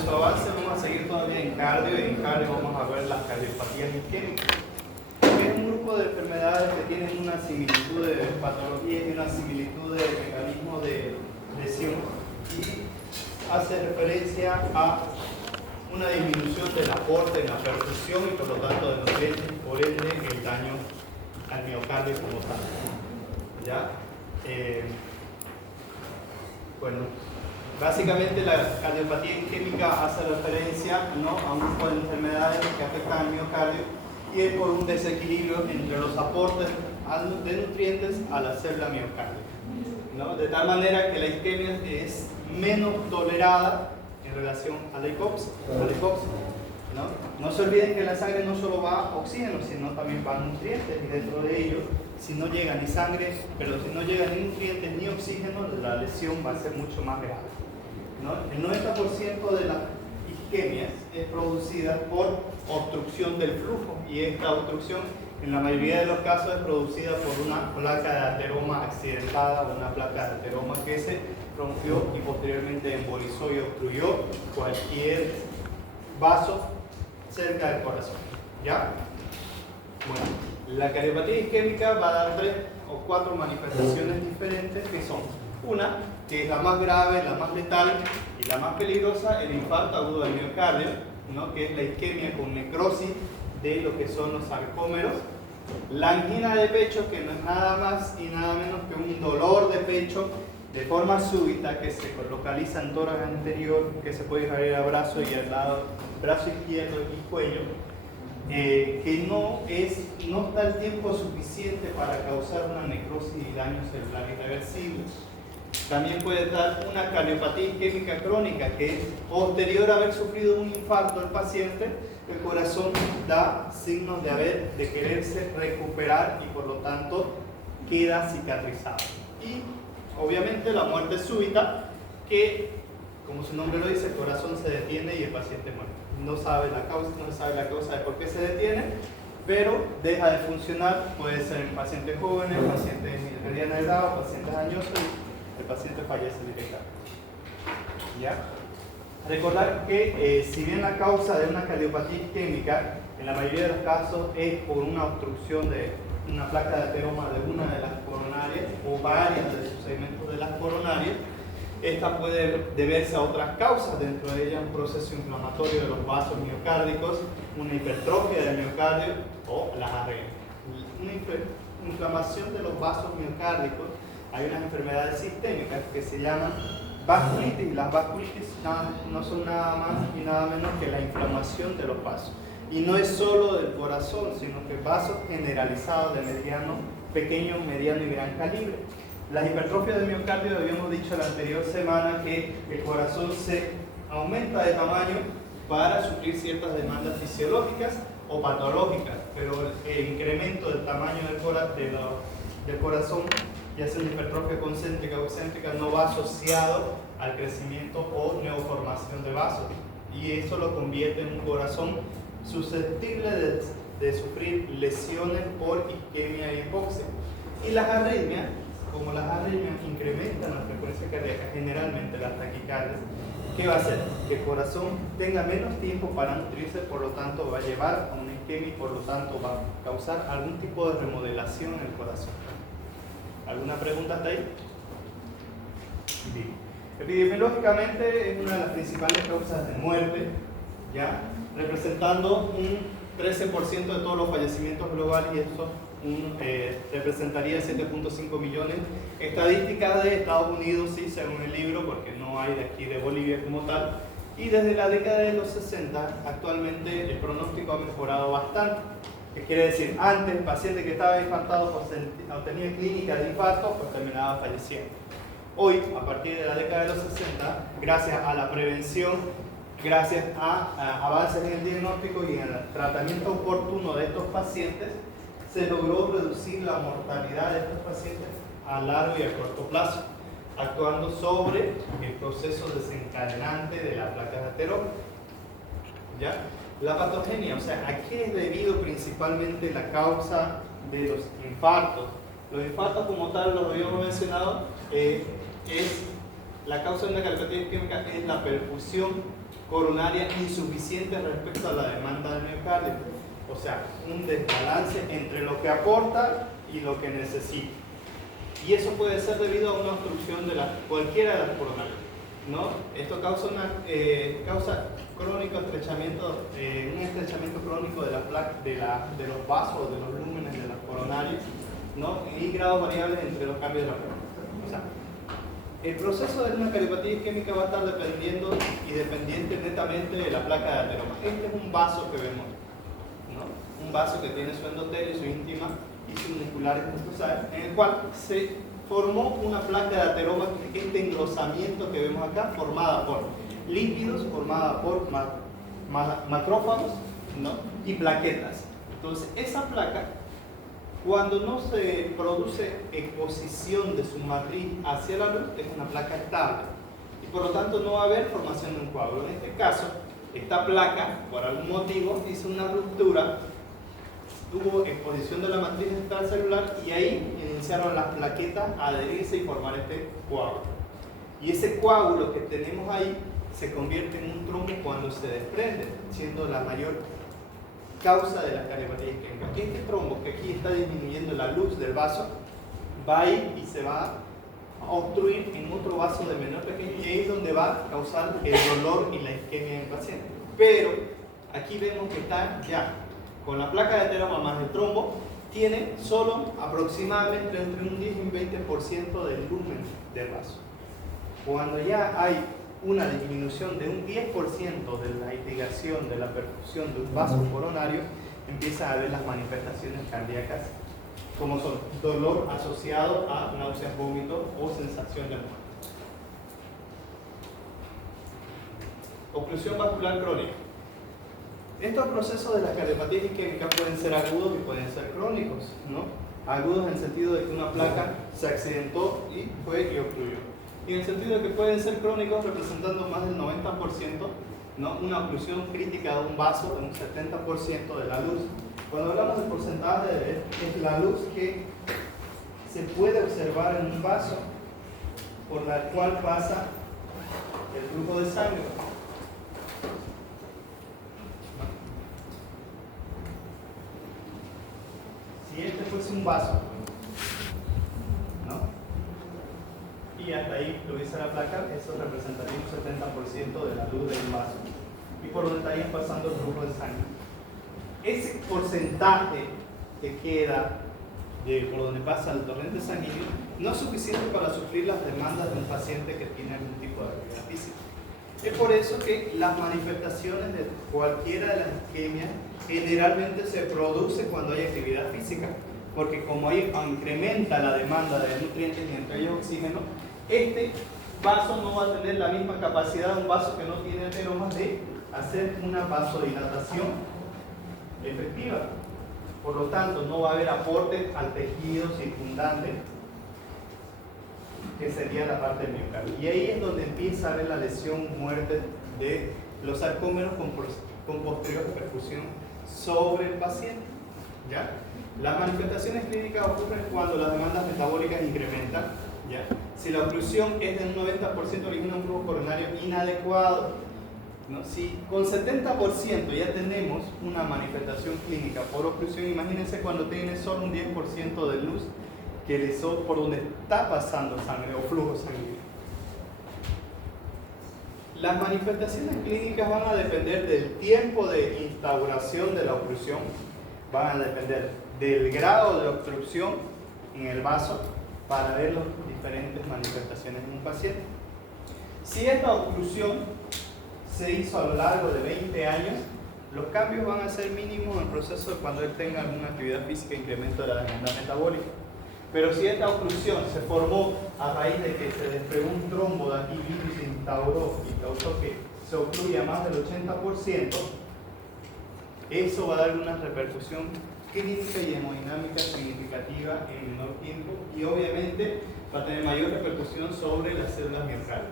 nuestro avance vamos a seguir todavía en cardio, y en cardio vamos a ver las cardiopatías isquémicas. Es un grupo de enfermedades que tienen una similitud de patología y una similitud de mecanismo de lesión, y hace referencia a una disminución del aporte en la perfusión y por lo tanto de nutrientes, por ende el daño al miocardio como tal. ¿Ya? Bueno, básicamente la cardiopatía isquémica hace referencia, ¿no?, a un grupo de enfermedades que afectan al miocardio, y es por un desequilibrio entre los aportes de nutrientes a la célula miocárdica, ¿no? De tal manera que la isquemia es menos tolerada en relación a la hipoxia. ¿No? No se olviden que en la sangre no solo va oxígeno, sino también van nutrientes, y dentro de ellos, si no llega ni sangre, pero si no llega ni nutrientes ni oxígeno, la lesión va a ser mucho más grave, ¿no? El 90% de las isquemias es producida por obstrucción del flujo, y esta obstrucción en la mayoría de los casos es producida por una placa de ateroma accidentada o una placa de ateroma que se rompió y posteriormente embolizó y obstruyó cualquier vaso cerca del corazón. ¿Ya? Bueno, la cardiopatía isquémica va a dar 3 o 4 manifestaciones diferentes, que son una, que es la más grave, la más letal y la más peligrosa, el infarto agudo del miocardio, ¿no?, que es la isquemia con necrosis de lo que son los sarcómeros. La angina de pecho, que no es nada más y nada menos que un dolor de pecho de forma súbita que se localiza en tórax anterior, que se puede irradiar al brazo y al lado, brazo izquierdo y cuello, que no está el tiempo suficiente para causar una necrosis y daño celular irreversible. También puede dar una cardiopatía isquémica crónica, que es posterior a haber sufrido un infarto el paciente, el corazón da signos de quererse recuperar y por lo tanto queda cicatrizado. Y obviamente la muerte súbita, que como su nombre lo dice, el corazón se detiene y el paciente muere. No se sabe la causa de por qué se detiene, pero deja de funcionar. Puede ser en pacientes jóvenes, pacientes de mediana edad, pacientes añosos, y el paciente fallece directamente. ¿Ya? Recordar que si bien la causa de una cardiopatía isquémica en la mayoría de los casos es por una obstrucción de una placa de ateroma de una de las coronarias o varias de sus segmentos de las coronarias, esta puede deberse a otras causas, dentro de ellas un proceso inflamatorio de los vasos miocárdicos, una hipertrofia del miocardio o las arritmias. Una inflamación de los vasos miocárdicos, hay unas enfermedades sistémicas que se llaman vasculitis, y las vasculitis no son nada más y nada menos que la inflamación de los vasos. Y no es solo del corazón, sino que vasos generalizados de mediano, pequeño, mediano y gran calibre. Las hipertrofias del miocardio, habíamos dicho la anterior semana que el corazón se aumenta de tamaño para suplir ciertas demandas fisiológicas o patológicas, pero el incremento del tamaño del corazón, ya sea una hipertrofia concéntrica o excéntrica, no va asociado al crecimiento o neoformación de vasos, y eso lo convierte en un corazón susceptible de sufrir lesiones por isquemia y hipoxia. Y las arritmias, como las arritmias incrementan la frecuencia cardíaca, generalmente las taquicardias, ¿qué va a hacer? Que el corazón tenga menos tiempo para nutrirse, por lo tanto va a llevar a una isquemia y por lo tanto va a causar algún tipo de remodelación en el corazón. ¿Alguna pregunta hasta ahí? Bien. Epidemiológicamente es una de las principales causas de muerte, ¿ya?, representando un 13% de todos los fallecimientos globales, y eso representaría 7.5 millones. Estadísticas de Estados Unidos, sí, según el libro, porque no hay de aquí de Bolivia como tal. Y desde la década de los 60, actualmente el pronóstico ha mejorado bastante. ¿Qué quiere decir? Antes, el paciente que estaba infartado o tenía clínica de infarto, pues terminaba falleciendo. Hoy, a partir de la década de los 60, gracias a la prevención, gracias a avances en el diagnóstico y en el tratamiento oportuno de estos pacientes, se logró reducir la mortalidad de estos pacientes a largo y a corto plazo, actuando sobre el proceso desencadenante de la placa de ateroma. ¿Ya? La patogenia, o sea, ¿a qué es debido principalmente la causa de los infartos? Los infartos, como tal, lo habíamos mencionado, es la causa de una cardiopatía isquémica es la perfusión coronaria insuficiente respecto a la demanda del miocardio. O sea, un desbalance entre lo que aporta y lo que necesita. Y eso puede ser debido a una obstrucción de cualquiera de las coronarias, ¿no? Esto causa crónico estrechamiento, un estrechamiento crónico de los vasos, de los lúmenes de las coronarias, ¿no? Y grados variables entre los cambios de la presión. O sea, el proceso de una cardiopatía isquémica va a estar dependiendo y dependiente netamente de la placa de ateroma. Este es un vaso que vemos, ¿no? Un vaso que tiene su endotelio, su íntima y sus musculares mucosales, en el cual se formó una placa de ateroma, este engrosamiento que vemos acá, formada por lípidos, formada por macrófagos, ¿no? Y plaquetas. Entonces, esa placa, cuando no se produce exposición de su matriz hacia la luz, es una placa estable y por lo tanto no va a haber formación de un coágulo. En este caso, esta placa, por algún motivo, hizo una ruptura, tuvo exposición de la matriz extracelular y ahí iniciaron las plaquetas a adherirse y formar este coágulo. Y ese coágulo que tenemos ahí se convierte en un trombo cuando se desprende, siendo la mayor causa de la cardiopatía isquémica. Este trombo que aquí está disminuyendo la luz del vaso va a ir y se va a obstruir en otro vaso de menor pequeño y ahí es donde va a causar el dolor y la isquemia en el paciente. Pero aquí vemos que está ya con la placa de ateroma más el trombo, tiene solo aproximadamente entre un 10 y un 20% del lumen del vaso. Cuando ya hay una disminución de un 10% de la irrigación, de la perfusión de un vaso coronario, empieza a haber las manifestaciones cardíacas, como son dolor asociado a náuseas, vómitos o sensación de muerte. Oclusión vascular crónica. Estos procesos de las cardiopatías isquémicas pueden ser agudos y pueden ser crónicos, ¿no? Agudos en el sentido de que una placa se accidentó y fue y ocluyó. Y en el sentido de que pueden ser crónicos representando más del 90%, ¿no? Una oclusión crítica de un vaso de un 70% de la luz. Cuando hablamos de porcentaje, es la luz que se puede observar en un vaso por la cual pasa el flujo de sangre. Si este fuese un vaso, ¿no? Y hasta ahí tuviese la placa, eso representaría un 70% de la luz del vaso. Y por donde estaría pasando el flujo de sangre. Ese porcentaje que queda por donde pasa el torrente sanguíneo no es suficiente para suplir las demandas de un paciente que tiene algún tipo de actividad física. Es por eso que las manifestaciones de cualquiera de las isquemias generalmente se produce cuando hay actividad física, porque como ahí incrementa la demanda de nutrientes y entre ellos oxígeno, este vaso no va a tener la misma capacidad de un vaso que no tiene ateromas de hacer una vasodilatación efectiva. Por lo tanto, no va a haber aporte al tejido circundante, que sería la parte del miocardio. Y ahí es donde empieza a haber la lesión, muerte de los sarcómeros con posterior repercusión sobre el paciente. ¿Ya? Las manifestaciones clínicas ocurren cuando las demandas metabólicas incrementan. ¿Ya? Si la oclusión es del 90%, origina un flujo coronario inadecuado. ¿No? Si con 70% ya tenemos una manifestación clínica por oclusión, imagínense cuando tiene solo un 10% de luz que por donde está pasando sangre o flujo sanguíneo. Las manifestaciones clínicas van a depender del tiempo de instauración de la oclusión, van a depender del grado de obstrucción en el vaso para ver las diferentes manifestaciones en un paciente. Si esta oclusión se hizo a lo largo de 20 años, los cambios van a ser mínimos en el proceso de cuando él tenga alguna actividad física e incremento de la demanda metabólica. Pero si esta oclusión se formó a raíz de que se despegó un trombo de aquí y se instauró y causó que se ocluya más del 80%, eso va a dar una repercusión clínica y hemodinámica significativa en menor tiempo y obviamente va a tener mayor repercusión sobre las células miocárdiacas.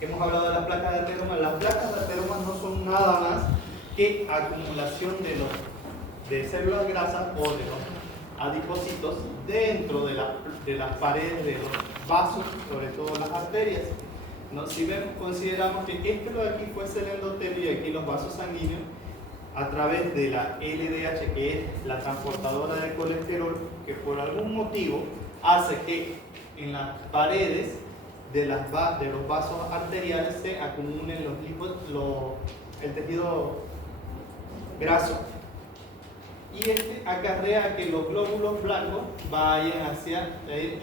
Hemos hablado de las placas de ateroma. Las placas de ateroma no son nada más que acumulación de células grasas o de los adipocitos dentro de las paredes de los vasos, sobre todo las arterias. ¿no? Si consideramos que esto de aquí fuese el endotelio y aquí los vasos sanguíneos, a través de la LDH, que es la transportadora de colesterol, que por algún motivo hace que en las paredes de los vasos arteriales se acumulen el tejido graso, y este acarrea que los glóbulos blancos vayan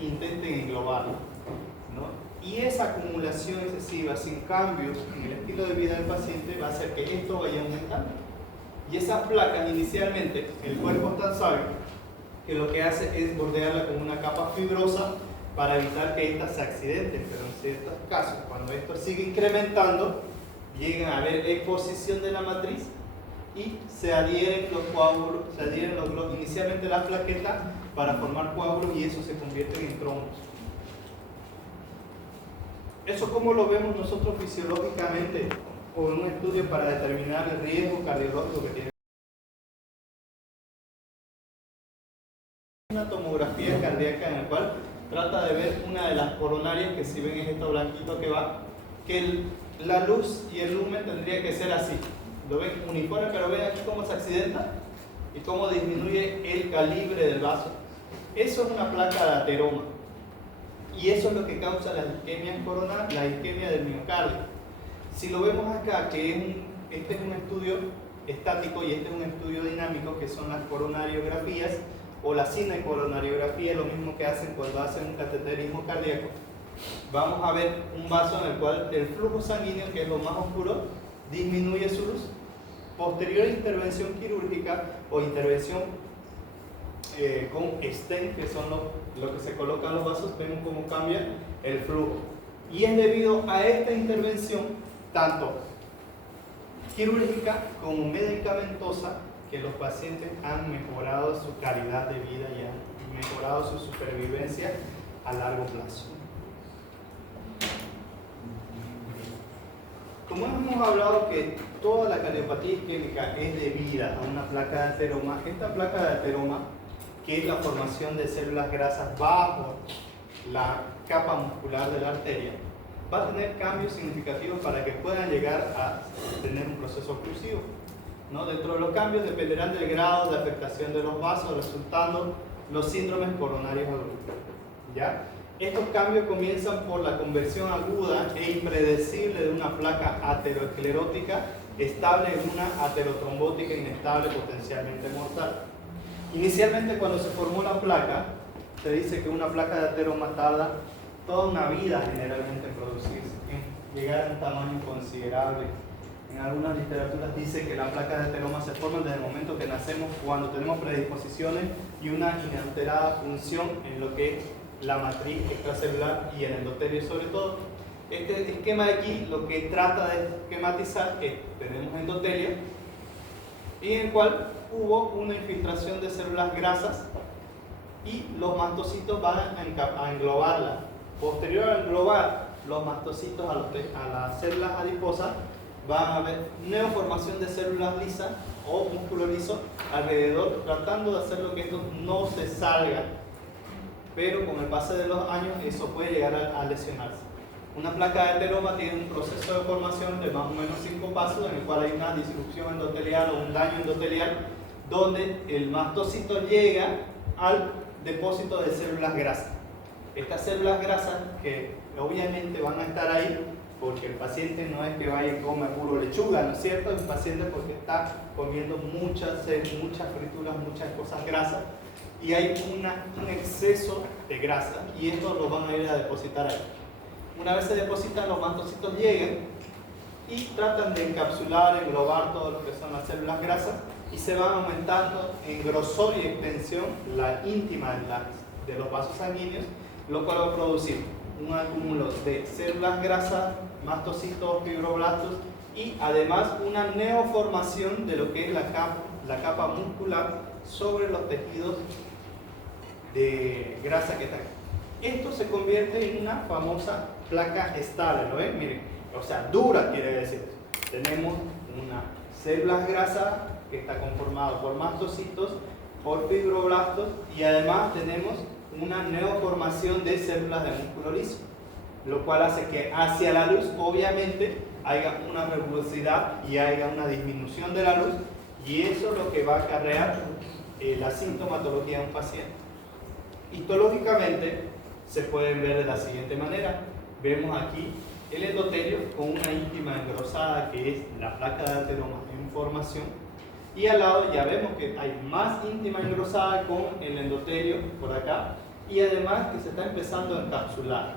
intenten englobarlo, ¿no? Y esa acumulación excesiva sin cambios en el estilo de vida del paciente va a hacer que esto vaya aumentando. Y esas placas inicialmente, el cuerpo es tan sabio que lo que hace es bordearla con una capa fibrosa para evitar que estas se accidenten, pero en ciertos casos, cuando esto sigue incrementando, llegan a haber exposición de la matriz y se adhieren los coágulos, inicialmente las plaquetas para formar coágulos, y eso se convierte en trombos. Eso como lo vemos nosotros fisiológicamente o en un estudio para determinar el riesgo cardiológico que tiene. Una tomografía cardíaca en la cual trata de ver una de las coronarias, que si ven es esto blanquito que va, que la luz y el lumen tendría que ser así. Lo ven uniforme, pero ven aquí cómo se accidenta y cómo disminuye el calibre del vaso. Eso es una placa de ateroma. Y eso es lo que causa las isquemias coronarias, la isquemia del miocardio. Si lo vemos acá, que este es un estudio estático y este es un estudio dinámico, que son las coronariografías o la cinecoronariografía, lo mismo que hacen cuando hacen un cateterismo cardíaco. Vamos a ver un vaso en el cual el flujo sanguíneo, que es lo más oscuro, disminuye su luz. Posterior a intervención quirúrgica o intervención con stent, que son lo que se colocan los vasos, vemos cómo cambia el flujo. Y es debido a esta intervención, tanto quirúrgica como medicamentosa, que los pacientes han mejorado su calidad de vida y han mejorado su supervivencia a largo plazo. Como hemos hablado que toda la cardiopatía isquémica es debida a una placa de ateroma, esta placa de ateroma, que es la formación de células grasas bajo la capa muscular de la arteria, va a tener cambios significativos para que puedan llegar a tener un proceso oclusivo, ¿no? Dentro de los cambios dependerán del grado de afectación de los vasos, resultando los síndromes coronarios agudos, ¿ya? Estos cambios comienzan por la conversión aguda e impredecible de una placa aterosclerótica estable en una aterotrombótica inestable, potencialmente mortal. Inicialmente, cuando se formó la placa, se dice que una placa de ateroma tarda toda una vida generalmente en producirse, en llegar a un tamaño considerable. En algunas literaturas dice que la placa de ateroma se forma desde el momento que nacemos, cuando tenemos predisposiciones y una inalterada función en lo que es la matriz extracelular y el endotelio sobre todo. Este esquema de aquí lo que trata de esquematizar es, tenemos endotelio, y en el cual hubo una infiltración de células grasas y los mastocitos van a englobarla. Posterior a englobar los mastocitos a las células adiposas, van a haber neoformación de células lisas o músculo liso alrededor, tratando de hacer lo que esto no se salga, pero con el paso de los años eso puede llegar a lesionarse. Una placa de ateroma tiene un proceso de formación de más o menos 5 pasos, en el cual hay una disrupción endotelial o un daño endotelial, donde el mastocito llega al depósito de células grasas. Estas células grasas, que obviamente van a estar ahí porque el paciente no es que vaya y coma puro lechuga, ¿no es cierto? Es un paciente porque está comiendo muchas frituras, muchas cosas grasas, y hay un exceso de grasa, y esto lo van a ir a depositar ahí. Una vez se depositan, los mastocitos llegan y tratan de encapsular, englobar todo lo que son las células grasas, y se van aumentando en grosor y extensión la íntima de los vasos sanguíneos, lo cual va a producir un acúmulo de células grasas, mastocitos, fibroblastos, y además una neoformación de lo que es la capa muscular sobre los tejidos de grasa que están. Esto se convierte en una famosa placa estable, ¿lo ven? Miren, o sea, dura quiere decir. Tenemos una células grasas que está conformado por mastocitos, por fibroblastos, y además tenemos una neoformación de células de músculo liso. lo cual hace que hacia la luz obviamente haya una rugosidad y haya una disminución de la luz, y eso es lo que va a acarrear la sintomatología de un paciente. Histológicamente se pueden ver de la siguiente manera. Vemos aquí el endotelio con una íntima engrosada que es la placa de ateroma en formación, y al lado ya vemos que hay más íntima engrosada con el endotelio por acá, y además que se está empezando a encapsular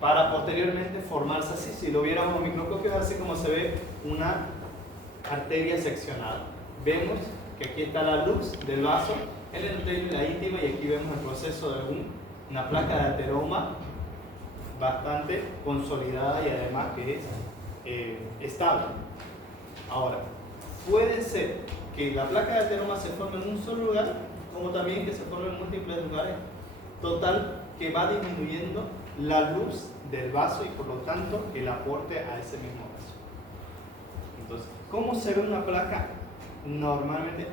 para posteriormente formarse así. Si lo viéramos a microscopio, así como se ve una arteria seccionada. Vemos que aquí está la luz del vaso, el endotelio, la íntima, y aquí vemos el proceso de una placa de ateroma bastante consolidada y además que es estable. Ahora, puede ser que la placa de ateroma se forme en un solo lugar, como también que se forme en múltiples lugares, total que va disminuyendo la luz del vaso y por lo tanto el aporte a ese mismo vaso. Entonces, ¿cómo se ve una placa normalmente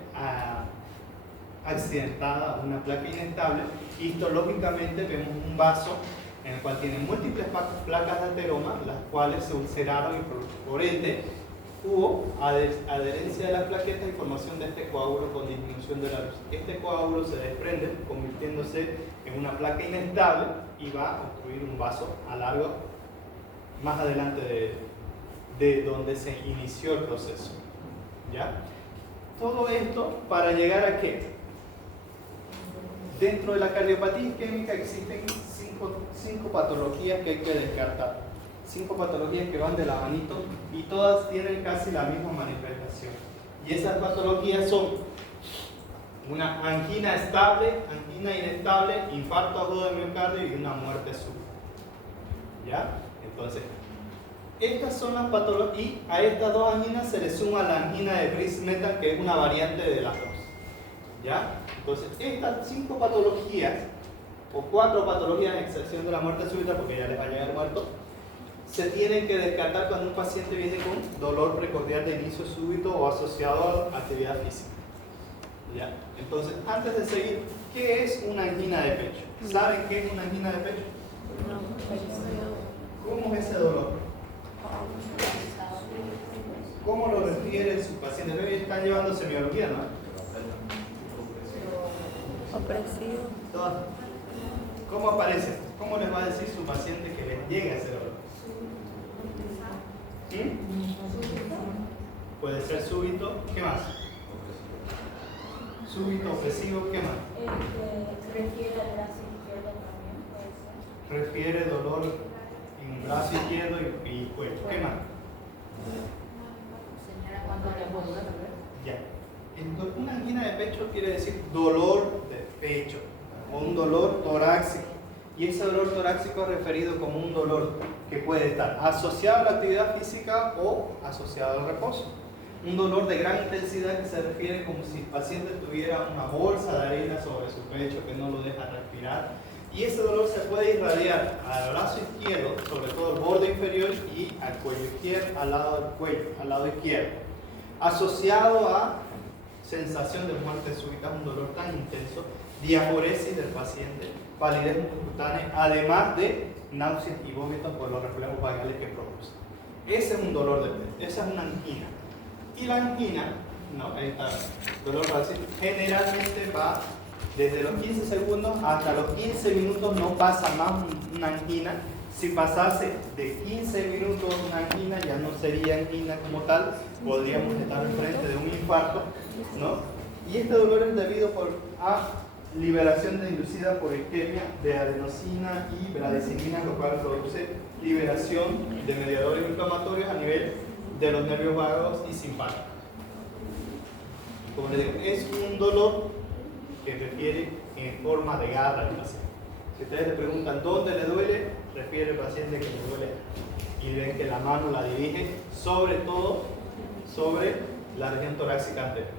accidentada, una placa inestable? Histológicamente vemos un vaso en el cual tiene múltiples placas de ateroma, las cuales se ulceraron y por ende hubo adherencia de las plaquetas y formación de este coágulo con disminución de la luz. Este coágulo se desprende convirtiéndose en una placa inestable y va a construir un vaso alargado más adelante de donde se inició el proceso. ¿Ya? Todo esto para llegar a ¿qué? Dentro de la cardiopatía isquémica existen cinco patologías que hay que descartar. 5 patologías que van de la manito y todas tienen casi la misma manifestación. Y esas patologías son una angina estable, angina inestable, infarto agudo de miocardio y una muerte súbita. ¿Ya? Entonces, estas son las patologías, y a estas dos anginas se le suma la angina de Brice-Metal, que es una variante de las dos. ¿Ya? Entonces, estas 5 patologías, o 4 patologías en excepción de la muerte súbita, porque ya les va a llegar muerto, se tienen que descartar cuando un paciente viene con dolor precordial de inicio súbito o asociado a actividad física. ¿Ya? Entonces, antes de seguir, ¿qué es una angina de pecho? ¿Saben qué es una angina de pecho? ¿Cómo es ese dolor? ¿Cómo lo refiere su paciente? Hoy están llevando semiología, ¿no? Opresivo. ¿Cómo aparece? ¿Cómo les va a decir su paciente que les llega ese dolor? ¿Sí? Puede ser súbito, ¿qué más? Súbito, opresivo, ¿qué más? Refiere al brazo izquierdo también, puede ser. Refiere dolor en brazo izquierdo y cuello, ¿qué más? Señora, cuando le puedo ver. Ya. Entonces, una angina de pecho quiere decir dolor de pecho o un dolor torácico. Y ese dolor torácico es referido como un dolor que puede estar asociado a la actividad física o asociado al reposo. Un dolor de gran intensidad que se refiere como si el paciente tuviera una bolsa de arena sobre su pecho que no lo deja respirar. Y ese dolor se puede irradiar al brazo izquierdo, sobre todo el borde inferior, y al cuello izquierdo, al lado del cuello, al lado izquierdo. Asociado a sensación de muerte súbita, un dolor tan intenso, diaforesis del paciente, palidez mucocutánea, además de náuseas y vómitos por los reflejos vagales que produce. Ese es un dolor de pecho, esa es una angina. Y la angina, dolor torácico, generalmente va desde los 15 segundos hasta los 15 minutos, no pasa más una angina. Si pasase de 15 minutos una angina, ya no sería angina como tal, podríamos estar enfrente de un infarto, ¿no? Y este dolor es debido a liberación inducida por isquemia de adenosina y bradicina, lo cual produce liberación de mediadores inflamatorios a nivel de los nervios vagos y simpáticos. Como les digo, es un dolor que refiere en forma de garra al paciente. Si ustedes le preguntan dónde le duele, refiere el paciente que le duele y ven que la mano la dirige sobre todo sobre la región torácica anterior.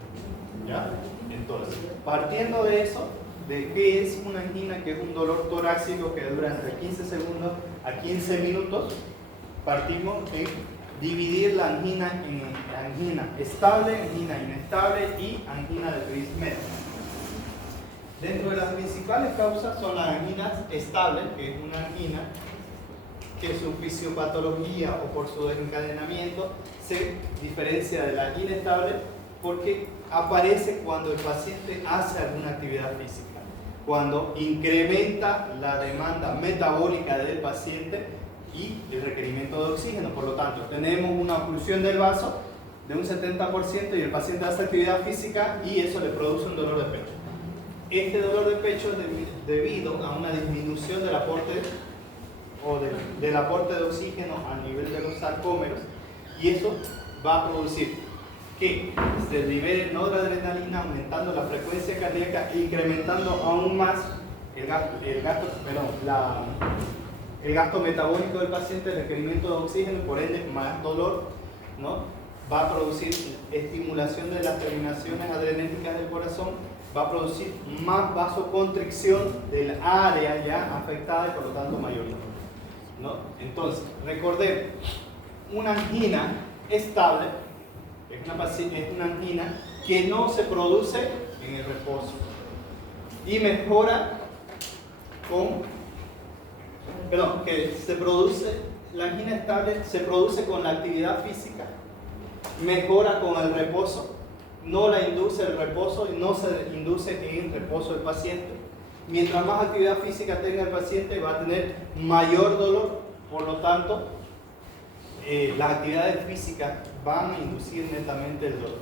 ¿Ya? Entonces, partiendo de eso, de qué es una angina, que es un dolor torácico que dura entre 15 segundos a 15 minutos, partimos en dividir la angina en angina estable, angina inestable y angina de Brice-Metal. Dentro de las principales causas son las anginas estables, que es una angina que su fisiopatología o por su desencadenamiento se diferencia de la angina estable porque aparece cuando el paciente hace alguna actividad física, cuando incrementa la demanda metabólica del paciente y el requerimiento de oxígeno. Por lo tanto, tenemos una oclusión del vaso de un 70% y el paciente hace actividad física y eso le produce un dolor de pecho. Este dolor de pecho es debido a una disminución del aporte del aporte de oxígeno a nivel de los sarcómeros, y eso va a producir que se libere noradrenalina, aumentando la frecuencia cardíaca e incrementando aún más el gasto metabólico del paciente, el requerimiento de oxígeno, por ende más dolor, ¿no? Va a producir estimulación de las terminaciones adrenérgicas del corazón, va a producir más vasoconstricción del área ya afectada y por lo tanto mayor dolor, ¿no? Entonces, recordemos, una angina estable es una angina que no se produce en el reposo y mejora la angina estable se produce con la actividad física, mejora con el reposo, no la induce el reposo y no se induce en el reposo el paciente. Mientras más actividad física tenga el paciente, va a tener mayor dolor, por lo tanto, las actividades físicas van a inducir netamente el dolor,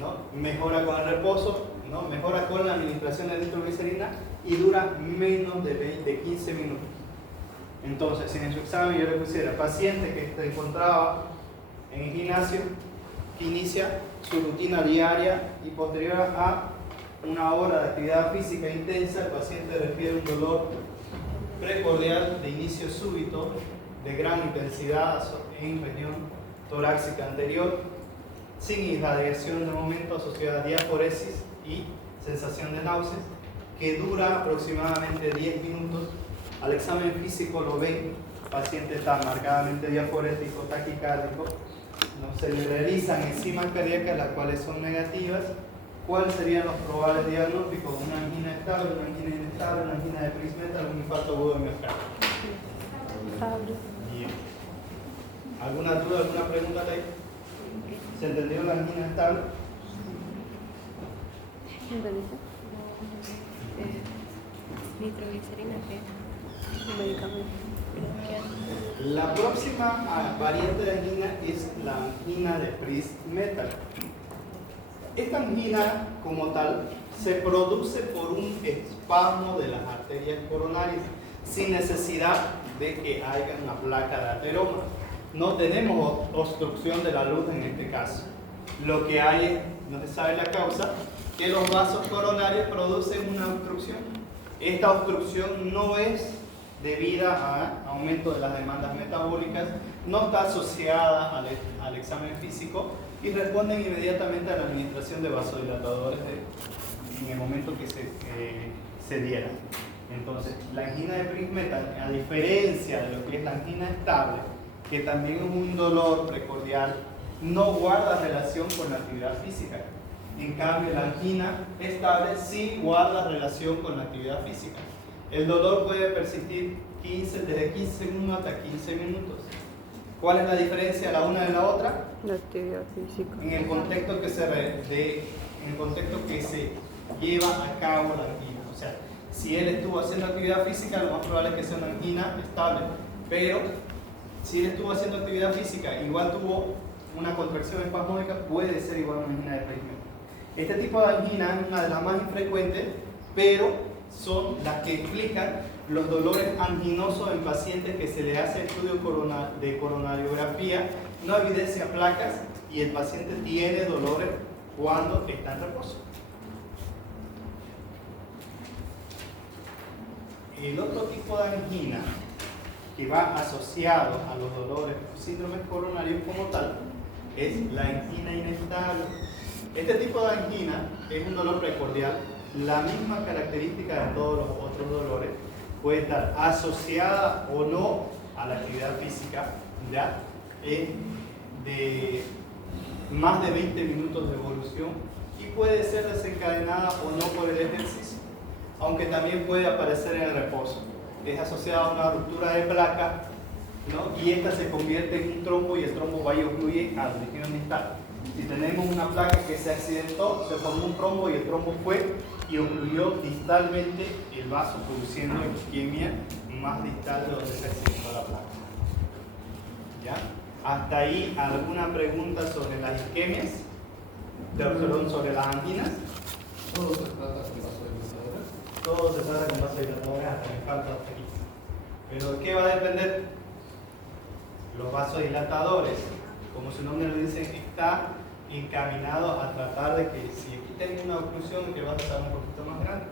¿no? Mejora con el reposo, ¿no? Mejora con la administración de nitroglicerina y dura menos de 15 minutos. Entonces, si en su examen yo le pusiera paciente que se encontraba en el gimnasio, que inicia su rutina diaria y posterior a una hora de actividad física intensa, el paciente refiere un dolor precordial de inicio súbito, de gran intensidad en región torácica anterior, sin irradiación de momento, asociada a diaforesis y sensación de náuseas, que dura aproximadamente 10 minutos. Al examen físico lo ven, el paciente está marcadamente diaforético, taquicárdico, ¿no? Se le realizan enzimas cardíacas, las cuales son negativas. ¿Cuáles serían los probables diagnósticos? Una angina estable, una angina inestable, una angina de Prince-Metal, un infarto agudo de miocardio. Bien. ¿Alguna duda, alguna pregunta ahí? ¿Se entendió la angina estable? Nitroglicerina, ¿qué? Medicamento. La próxima variante de angina es la angina de Prince-Metal. Esta angina, como tal, se produce por un espasmo de las arterias coronarias, sin necesidad de que haya una placa de ateroma. No tenemos obstrucción de la luz en este caso. Lo que hay es, no se sabe la causa, que los vasos coronarios producen una obstrucción. Esta obstrucción no es debida a aumento de las demandas metabólicas, no está asociada al examen físico y responden inmediatamente a la administración de vasodilatadores en el momento que se diera. Entonces, la angina de Prince-Metal, a diferencia de lo que es la angina estable, que también es un dolor precordial, no guarda relación con la actividad física. En cambio, la angina estable sí guarda relación con la actividad física. El dolor puede persistir desde 15 segundos hasta 15 minutos. ¿Cuál es la diferencia la una de la otra? La actividad física. En el contexto que se lleva a cabo la angina. O sea, si él estuvo haciendo actividad física, lo más probable es que sea una angina estable. Pero si él estuvo haciendo actividad física, igual tuvo una contracción espasmódica, puede ser igual a una angina de Prince-Metal. Este tipo de angina es una de las más infrecuentes, pero son las que explican los dolores anginosos en pacientes que se le hace estudio de coronariografía, no evidencia placas y el paciente tiene dolores cuando está en reposo. El otro tipo de angina que va asociado a los dolores síndromes coronarios como tal es la angina inestable. Este tipo de angina es un dolor precordial. La misma característica de todos los otros dolores, puede estar asociada o no a la actividad física, ¿ya? De más de 20 minutos de evolución y puede ser desencadenada o no por el ejercicio, aunque también puede aparecer en el reposo. Es asociada a una ruptura de placa ¿no? Y esta se convierte en un trombo y el trombo va y ocluye a la región distal. Si tenemos una placa que se accidentó, se formó un trombo y el trombo fue y ocluyó distalmente el vaso, produciendo isquemia más distal de donde se accidentó la placa. ¿Ya? Hasta ahí, ¿alguna pregunta sobre las isquemias? Perdón, sobre las anginas. Todo se trata con vasodilatadores. Todo se trata con vasodilatadores hasta me falta hasta aquí. Pero ¿de qué va a depender? Los vasodilatadores, como su nombre lo dice, está encaminado a tratar de que si aquí tengo una oclusión, que va a estar un poquito más grande.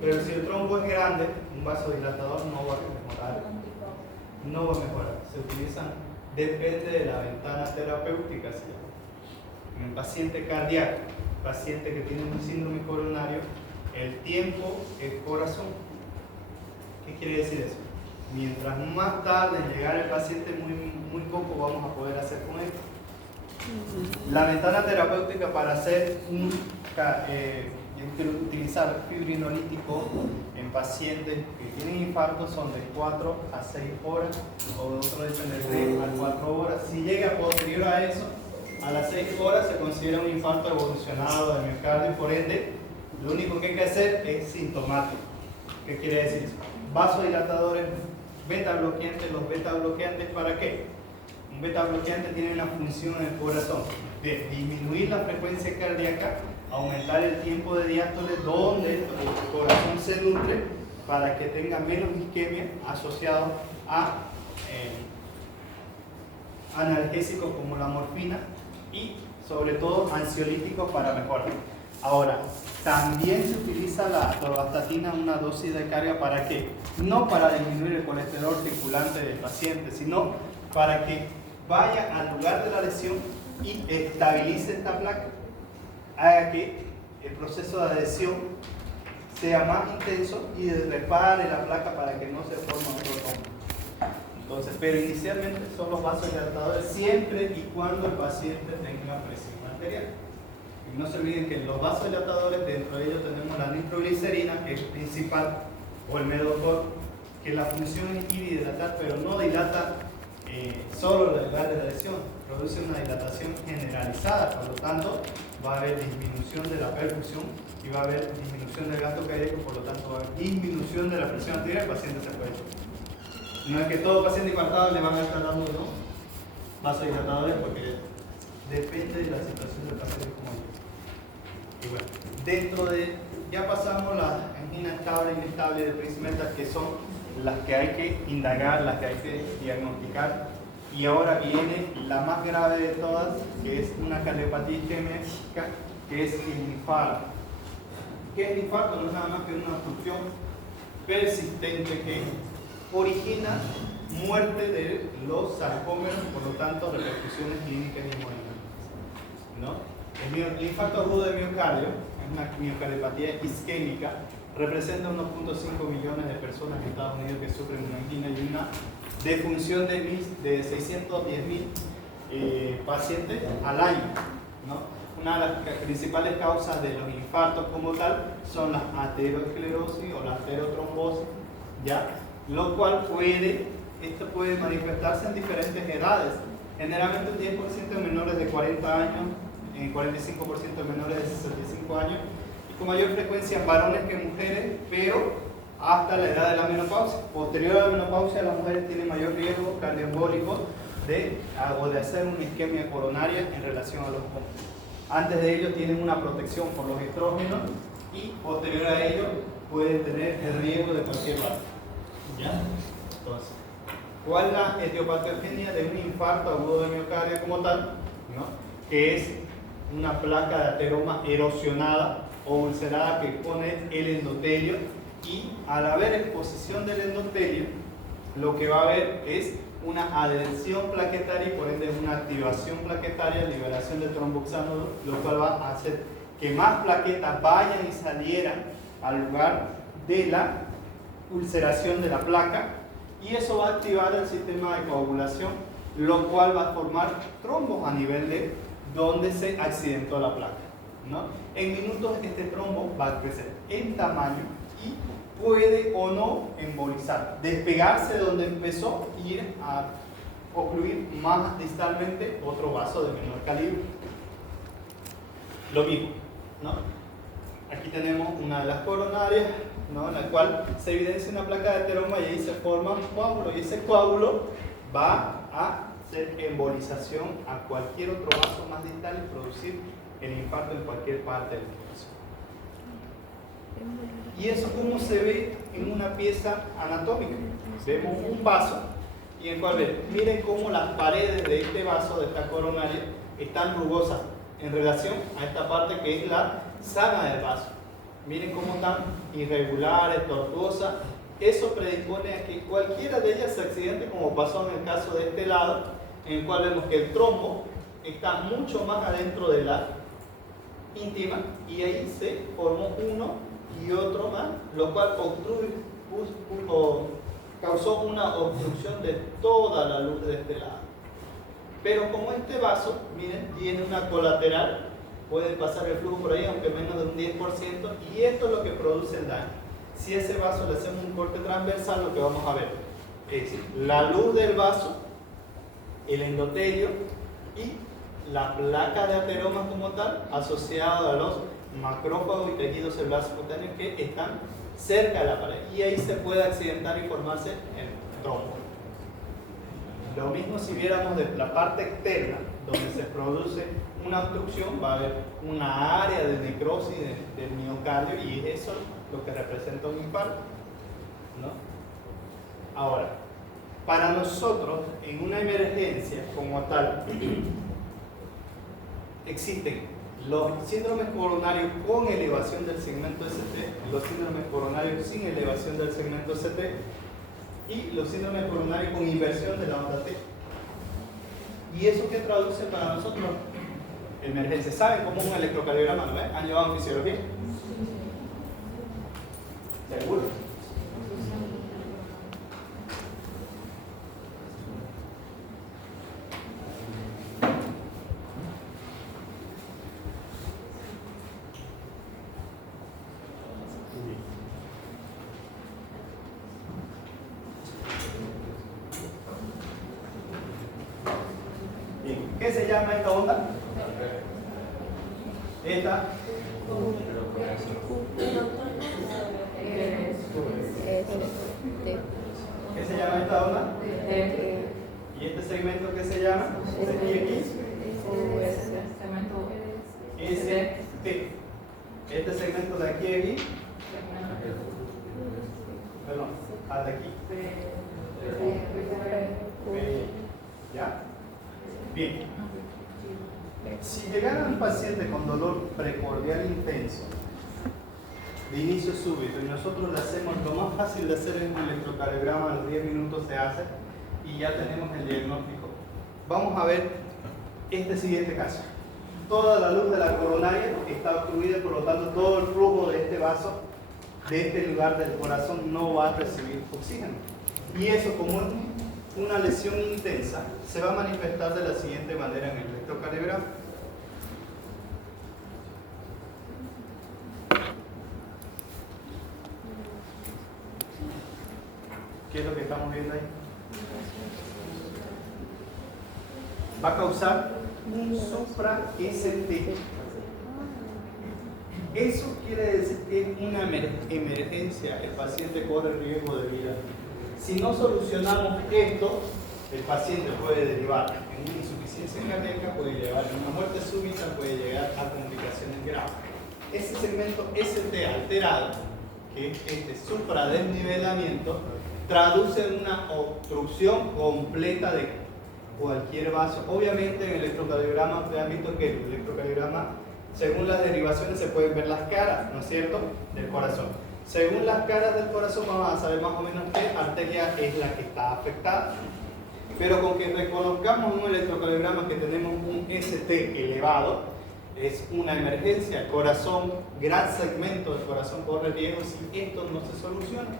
Pero si el trombo es grande, un vasodilatador no va a mejorar. No va a mejorar. Se utilizan, depende de la ventana terapéutica. ¿Sí? En el paciente cardíaco, paciente que tiene un síndrome coronario, el tiempo es corazón. ¿Qué quiere decir eso? Mientras más tarde en llegar el paciente, muy poco vamos a poder hacer con él. La ventana terapéutica para hacer utilizar fibrinolítico en pacientes que tienen infarto son de 4 a 6 horas, o otro dicen de 3 a 4 horas. Si llega posterior a eso, a las 6 horas se considera un infarto evolucionado del miocardio, por ende, lo único que hay que hacer es sintomático. ¿Qué quiere decir eso? Vasodilatadores, beta bloqueantes. ¿Los beta bloqueantes para qué? Un beta bloqueante tiene una función en el corazón de disminuir la frecuencia cardíaca, aumentar el tiempo de diástole donde el corazón se nutre para que tenga menos isquemia asociado a analgésicos como la morfina y sobre todo ansiolíticos para mejorar. Ahora, también se utiliza la atorvastatina en una dosis de carga ¿para qué? No para disminuir el colesterol circulante del paciente, sino para que vaya al lugar de la lesión y estabilice esta placa, haga que el proceso de adhesión sea más intenso y repare la placa para que no se forme otro trombo. Entonces, pero inicialmente son los vasodilatadores siempre y cuando el paciente tenga presión arterial. Y no se olviden que los vasodilatadores, dentro de ellos tenemos la nitroglicerina, que es principal, o el medocor, que la función es hidrohidratar, pero no dilata solo el lugar de la lesión, produce una dilatación generalizada, por lo tanto va a haber disminución de la perfusión y va a haber disminución del gasto cardíaco, por lo tanto va a haber disminución de la presión arterial, el paciente se puede ir. No es que todo paciente infartado le van a estar dando vasodilatadores, porque depende de la situación del paciente como yo. Y bueno, dentro de, ya pasamos las anginas estable e inestable de Prince-Metal, que son las que hay que indagar, las que hay que diagnosticar. Y ahora viene la más grave de todas, que es una cardiopatía isquémica, que es el infarto. ¿Qué es el infarto? No es nada más que una obstrucción persistente que origina muerte de los sarcómeros, por lo tanto repercusiones clínicas y hemodinámicas, ¿no? El infarto agudo de miocardio es una miocardiopatía isquémica, representa unos 1.5 millones de personas en Estados Unidos que sufren una angina y una defunción de 610.000 pacientes al año, ¿no? Una de las principales causas de los infartos como tal son las aterosclerosis o la aterotrombosis, ¿ya? Lo cual esto puede manifestarse en diferentes edades, generalmente un 10% en menores de 40 años, en 45% en menores de 65 años, y con mayor frecuencia en varones que en mujeres, pero hasta la edad de la menopausia. Posterior a la menopausia, las mujeres tienen mayor riesgo cardioembólico de hacer una isquemia coronaria en relación a los hombres. Antes de ello tienen una protección por los estrógenos y posterior a ello pueden tener el riesgo de cualquier parte. ¿Ya? Entonces, ¿cuál es la etiopatogenia de un infarto agudo de miocardio como tal? ¿No? Que es una placa de ateroma erosionada o ulcerada que pone el endotelio, y al haber exposición del endotelio, lo que va a haber es una adhesión plaquetaria y por ende una activación plaquetaria, liberación de tromboxano, lo cual va a hacer que más plaquetas vayan y salieran al lugar de la ulceración de la placa, y eso va a activar el sistema de coagulación, lo cual va a formar trombos a nivel de donde se accidentó la placa, ¿no? En minutos este trombo va a crecer en tamaño y puede o no embolizar, despegarse de donde empezó e ir a ocluir más distalmente otro vaso de menor calibre. Lo mismo, ¿no? Aquí tenemos una de las coronarias, ¿no? En la cual se evidencia una placa de ateroma y ahí se forma un coágulo, y ese coágulo va a hacer embolización a cualquier otro vaso más distal y producir el infarto en cualquier parte del corazón. ¿Y eso cómo se ve en una pieza anatómica? Vemos un vaso y en cual miren cómo las paredes de este vaso, de esta coronaria, están rugosas en relación a esta parte que es la sana del vaso. Miren cómo están irregulares, tortuosas. Eso predispone a que cualquiera de ellas se accidente, como pasó en el caso de este lado, en el cual vemos que el trombo está mucho más adentro de la íntima y ahí se formó uno y otro más, lo cual causó una obstrucción de toda la luz de este lado. Pero como este vaso, miren, tiene una colateral, puede pasar el flujo por ahí, aunque menos de un 10%, y esto es lo que produce el daño. Si a ese vaso le hacemos un corte transversal, lo que vamos a ver es la luz del vaso, el endotelio y la placa de ateroma como tal, asociada a los macrófagos y tejidos celulares subcutáneos que están cerca de la pared. Y ahí se puede accidentar y formarse el trombo. Lo mismo si viéramos de la parte externa, donde se produce una obstrucción, va a haber una área de necrosis del miocardio y eso es lo que representa un infarto, ¿no? Ahora, para nosotros, en una emergencia como tal, existen los síndromes coronarios con elevación del segmento ST, los síndromes coronarios sin elevación del segmento ST y los síndromes coronarios con inversión de la onda T. ¿Y eso qué traduce para nosotros? Emergencia. ¿Saben cómo es un electrocardiograma? ¿No? ¿Han llevado en fisiología? ¿Seguro? ¿Qué se llama esta onda? Esta. ¿Qué se llama esta onda? ¿Y este segmento qué se llama? ST. Este segmento de aquí a aquí. Perdón, al de aquí. ¿Ya? Bien. Si llegara un paciente con dolor precordial intenso, de inicio súbito, y nosotros le hacemos, lo más fácil de hacer es un electrocardiograma, a los 10 minutos se hace y ya tenemos el diagnóstico. Vamos a ver este siguiente caso. Toda la luz de la coronaria está obstruida, por lo tanto todo el flujo de este vaso, de este lugar del corazón, no va a recibir oxígeno. Y eso, como es una lesión intensa, se va a manifestar de la siguiente manera en el electrocardiograma. ¿Qué es lo que estamos viendo ahí? Va a causar un supra-ST. Eso quiere decir que es una emergencia, el paciente corre riesgo de vida. Si no solucionamos esto, el paciente puede derivar en una insuficiencia cardíaca, puede llevar a una muerte súbita, puede llegar a complicaciones graves. Ese segmento ST alterado, que es este supradesnivelamiento, traduce en una obstrucción completa de cualquier vaso. Obviamente en el electrocardiograma ustedes han visto que el electrocardiograma, según las derivaciones se pueden ver las caras, ¿no es cierto?, del corazón. Según las caras del corazón vamos a saber más o menos qué arteria es la que está afectada. Pero con que reconozcamos un electrocardiograma que tenemos un ST elevado, es una emergencia, el corazón, gran segmento del corazón corre riesgo si esto no se soluciona.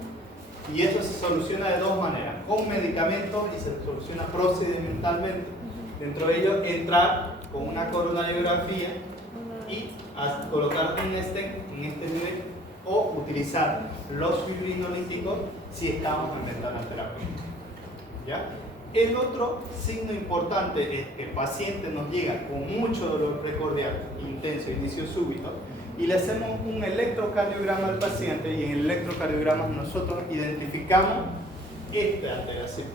Y eso se soluciona de dos maneras, con medicamentos y se soluciona procedimentalmente. Dentro de ellos, entrar con una coronariografía y colocar un stent en este nivel o utilizar los fibrinolíticos si estamos en ventana terapéutica. ¿Ya? El otro signo importante es que el paciente nos llega con mucho dolor precordial intenso, inicio súbito, y le hacemos un electrocardiograma al paciente, y en el electrocardiograma nosotros identificamos esta alteración.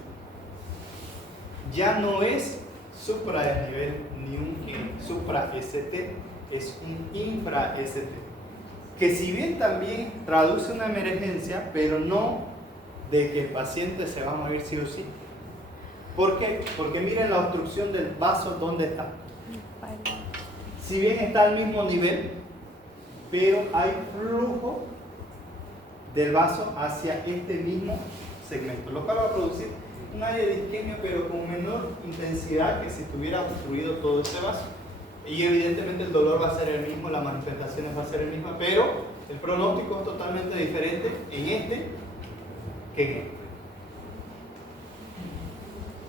Ya no es supradesnivel ni un supra-ST, es un infra-ST, que si bien también traduce una emergencia, pero no de que el paciente se va a morir sí o sí. ¿Por qué? Porque miren la obstrucción del vaso, ¿dónde está? Si bien está al mismo nivel, pero hay flujo del vaso hacia este mismo segmento, lo cual va a producir un área de isquemia, pero con menor intensidad que si estuviera obstruido todo este vaso. Y evidentemente el dolor va a ser el mismo, las manifestaciones va a ser el mismo, pero el pronóstico es totalmente diferente en este que en este.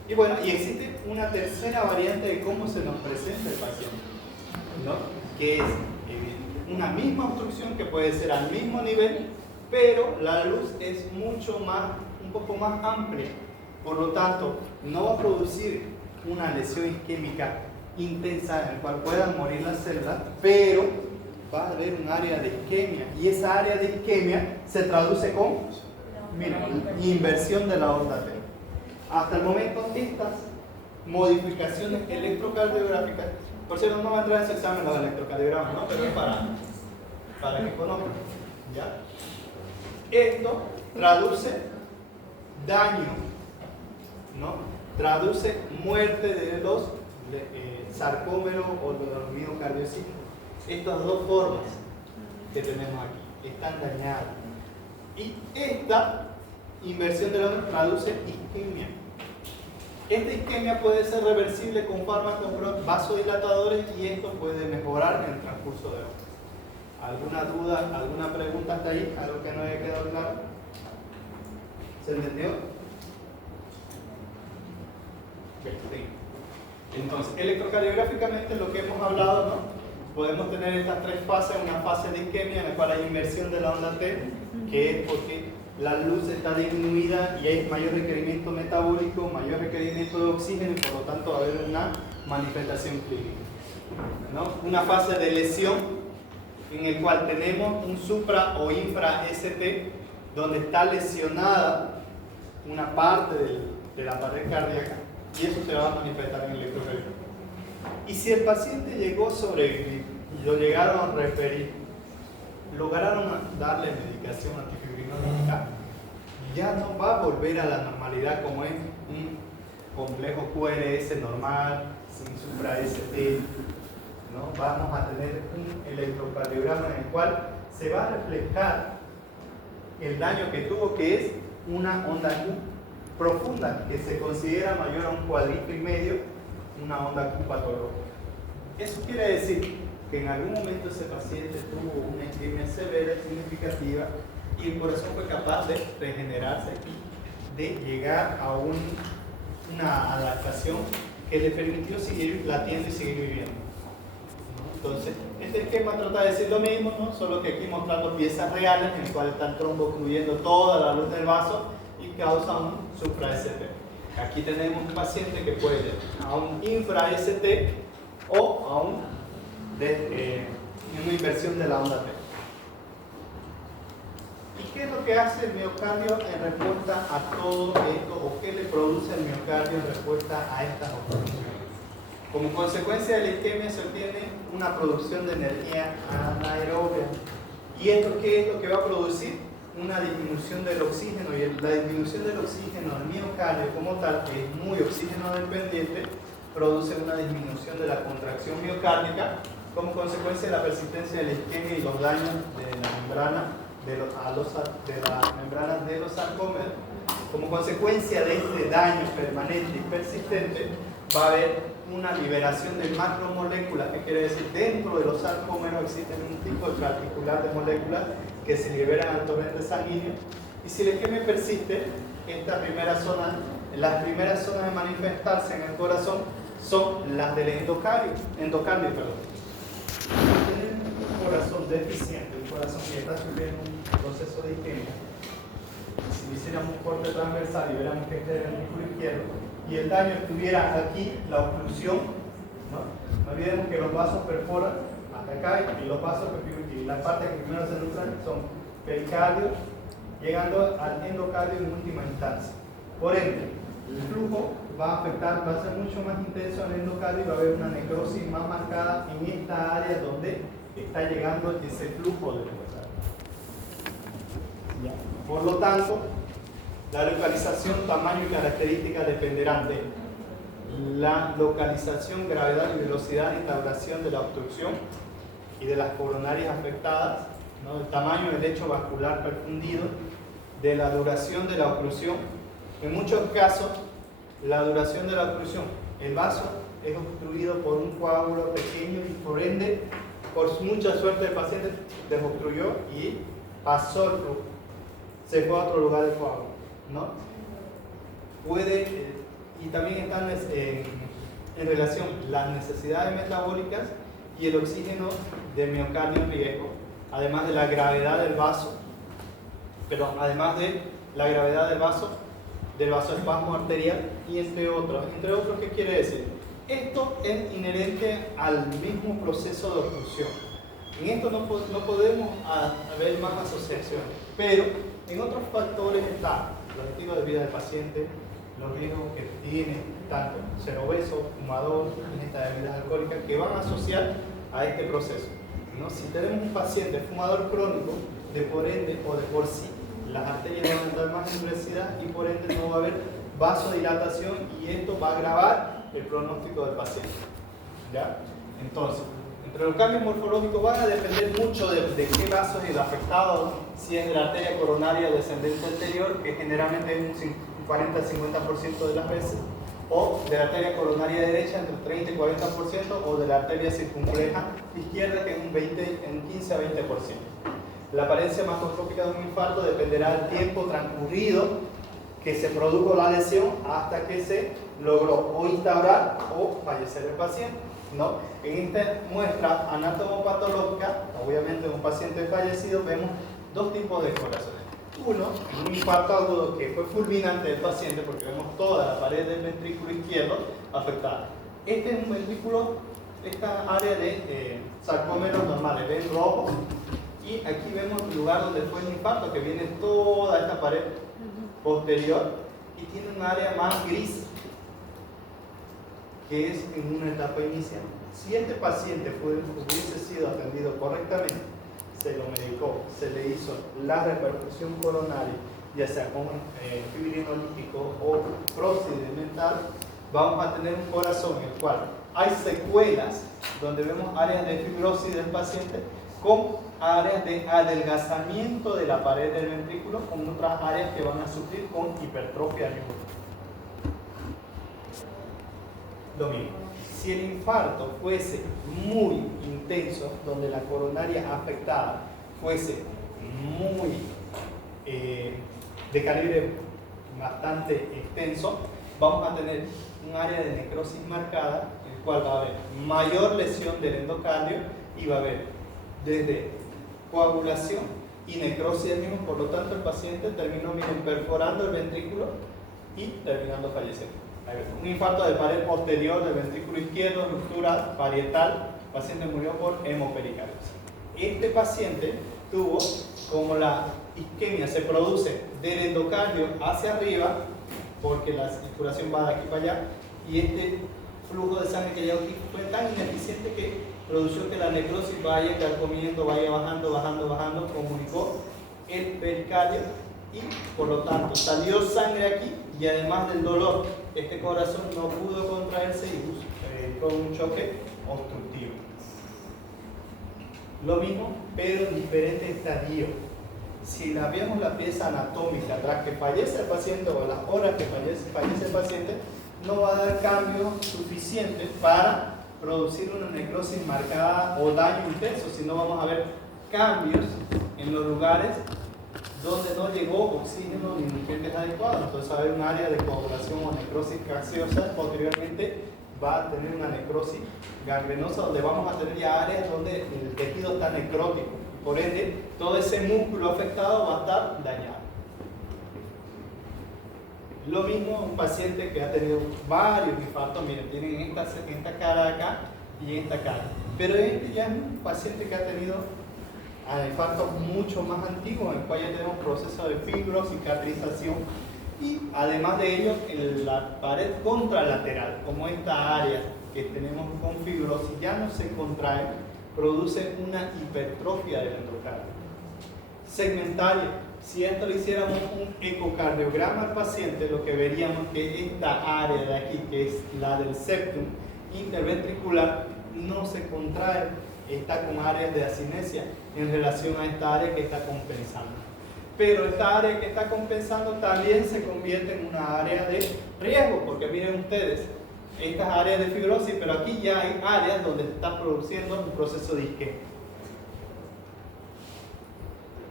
Y bueno, y existe una tercera variante de cómo se nos presenta el paciente, ¿no? Que es una misma obstrucción que puede ser al mismo nivel, pero la luz es mucho más, un poco más amplia. Por lo tanto, no va a producir una lesión isquémica intensa en la cual puedan morir las células, pero va a haber un área de isquemia, y esa área de isquemia se traduce con, mira, inversión de la aorta aterna. Hasta el momento, estas modificaciones electrocardiográficas, por cierto, no va a entrar en ese examen los electrocardiogramas, ¿no? Pero es para que conozcan, ¿ya? Esto traduce daño, ¿no? Traduce muerte de los sarcómeros o de los miocardiocitos. Estas dos formas que tenemos aquí están dañadas. Y esta inversión de la traduce isquemia. Esta isquemia puede ser reversible con fármacos vasodilatadores, y esto puede mejorar en el transcurso de horas. ¿Alguna duda, alguna pregunta hasta ahí? ¿Algo que no haya quedado claro? ¿Se entendió? Entonces, electrocardiográficamente lo que hemos hablado, ¿no? Podemos tener estas tres fases: una fase de isquemia en la cual hay inversión de la onda T, que es porque la luz está disminuida y hay mayor requerimiento metabólico, mayor requerimiento de oxígeno, y por lo tanto va a haber una manifestación clínica, ¿no? Una fase de lesión en el cual tenemos un supra o infra ST, donde está lesionada una parte de la pared cardíaca, y eso se va a manifestar en el electrocardiograma. Y si el paciente llegó a sobrevivir y lo llegaron a referir, lograron darle medicación antifibrinolítica, ya no va a volver a la normalidad como es un complejo QRS normal, sin supra-ST, ¿no? Vamos a tener un electrocardiograma en el cual se va a reflejar el daño que tuvo, que es una onda Q profunda, que se considera mayor a un cuadrito y medio, una onda Q patológica. Eso quiere decir que en algún momento ese paciente tuvo una isquemia severa y significativa, y por eso fue capaz de regenerarse y de llegar a una adaptación que le permitió seguir latiendo y seguir viviendo, ¿no? Entonces, este esquema trata de decir lo mismo, ¿no? Solo que aquí mostrando piezas reales en el cual está el trombo ocluyendo toda la luz del vaso y causa un supra-ST. Aquí tenemos un paciente que puede ir a un infra-ST o a una inversión de la onda T. ¿Y qué es lo que hace el miocardio en respuesta a todo esto, o qué le produce el miocardio en respuesta a estas obstrucciones? Como consecuencia de la isquemia se obtiene una producción de energía anaerobia. ¿Y esto qué es lo que va a producir? Una disminución del oxígeno, y la disminución del oxígeno al miocardio como tal, que es muy oxígeno dependiente, produce una disminución de la contracción miocárdica como consecuencia de la persistencia de la isquemia y los daños de la membrana las membranas de los sarcómeros. Como consecuencia de este daño permanente y persistente, va a haber una liberación de macromoléculas, que quiere decir, dentro de los sarcómeros existen un tipo particular de moléculas que se liberan al torrente sanguíneo, y si la isquemia persiste, las primeras zonas de manifestarse en el corazón son las del endocardio, corazón deficiente, un corazón que está sufriendo un proceso de isquemia, si hiciéramos un corte transversal y viéramos que este es el ventrículo izquierdo y el daño estuviera aquí, la oclusión, ¿no? No olvidemos que los vasos perforan hasta acá y los vasos y la parte que primero se nutren son pericardio, llegando al endocardio en última instancia. Por ende, el flujo va a afectar, va a ser mucho más intenso en el endocardio y va a haber una necrosis más marcada en esta área donde está llegando ese flujo del endocardio. Por lo tanto, la localización, tamaño y características dependerán de la localización, gravedad y velocidad de instauración de la obstrucción y de las coronarias afectadas, ¿no? El tamaño del lecho vascular perfundido, de la duración de la oclusión. En muchos casos, la duración de la oclusión, el vaso es obstruido por un coágulo pequeño y por ende, por mucha suerte el paciente desobstruyó y pasó el flujo, se fue a otro lugar del coágulo, ¿no? Y también están en relación las necesidades metabólicas y el oxígeno de miocardio en riesgo, además de la gravedad del vaso, además de la gravedad del vasoespasmo arterial y entre otros. Entre otros, ¿qué quiere decir? Esto es inherente al mismo proceso de obstrucción. En esto no podemos ver más asociaciones, pero en otros factores está los estilos de vida del paciente, los riesgos que tiene tanto ser obeso, fumador, ingesta de bebidas alcohólicas, que van a asociar a este proceso, ¿no? Si tenemos un paciente fumador crónico, de por ende o de por sí, las arterias van a estar más endurecidas y por ende no va a haber vasodilatación y esto va a agravar el pronóstico del paciente, ¿ya? Entonces, entre los cambios morfológicos van a depender mucho de qué vaso es el afectado, si es de la arteria coronaria descendente anterior, que generalmente es un 40-50% de las veces, o de la arteria coronaria derecha entre 30 y 40%, o de la arteria circunfleja izquierda que es un 15 a 20%. La apariencia macroscópica de un infarto dependerá del tiempo transcurrido que se produjo la lesión hasta que se logró o instaurar o fallecer el paciente, ¿no? En esta muestra anatomopatológica, obviamente de un paciente fallecido, vemos dos tipos de corazones. Uno, un infarto agudo que fue fulminante del paciente porque vemos toda la pared del ventrículo izquierdo afectada. Este es un ventrículo, esta área de sarcómeros normales, ven rojo, y aquí vemos el lugar donde fue el infarto, que viene toda esta pared posterior y tiene un área más gris, que es en una etapa inicial. Si este paciente hubiese sido atendido correctamente, se lo medicó, se le hizo la repercusión coronaria, ya sea con fibrinolítico o procedimental, vamos a tener un corazón en el cual hay secuelas donde vemos áreas de fibrosis del paciente con áreas de adelgazamiento de la pared del ventrículo, con otras áreas que van a sufrir con hipertrofia auricular. Lo mismo, si el infarto fuese muy intenso, donde la coronaria afectada fuese muy de calibre bastante extenso, vamos a tener un área de necrosis marcada, en el cual va a haber mayor lesión del endocardio y va a haber desde coagulación y necrosis del mismo. Por lo tanto, el paciente terminó perforando el ventrículo y terminando falleciendo. Un infarto de pared posterior del ventrículo izquierdo, ruptura parietal, el paciente murió por hemopericarditis. Este paciente tuvo, como la isquemia se produce del endocardio hacia arriba, porque la circulación va de aquí para allá, y este flujo de sangre que llegó aquí fue tan ineficiente que produjo que la necrosis vaya carcomiendo, vaya bajando, comunicó el pericardio y por lo tanto salió sangre aquí y además del dolor, este corazón no pudo contraerse y con un choque obstructivo. Lo mismo, pero en diferente estadio. Si vemos la pieza anatómica tras que fallece el paciente o a las horas que fallece el paciente, no va a dar cambio suficiente para producir una necrosis marcada o daño intenso, sino vamos a ver cambios en los lugares donde no llegó oxígeno ni nutrientes adecuados. Entonces va a haber un área de coagulación o necrosis gaseosa posteriormente va a tener una necrosis gangrenosa donde vamos a tener ya áreas donde el tejido está necrótico. Por ende, todo ese músculo afectado va a estar dañado. Lo mismo un paciente que ha tenido varios infartos, miren, tienen esta cara acá y esta cara. Pero este ya es un paciente que ha tenido infartos mucho más antiguos, en el cual ya tenemos un proceso de fibrocicatrización y además de ello en la pared contralateral, como esta área que tenemos con fibrosis ya no se contrae, produce una hipertrofia del endocardio. Segmentaria, si esto le hiciéramos un ecocardiograma al paciente, lo que veríamos que esta área de aquí, que es la del septum interventricular, no se contrae, está con áreas de asinesia en relación a esta área que está compensando. Pero esta área que está compensando también se convierte en una área de riesgo, porque miren ustedes, estas áreas de fibrosis, pero aquí ya hay áreas donde se está produciendo un proceso de isquemia.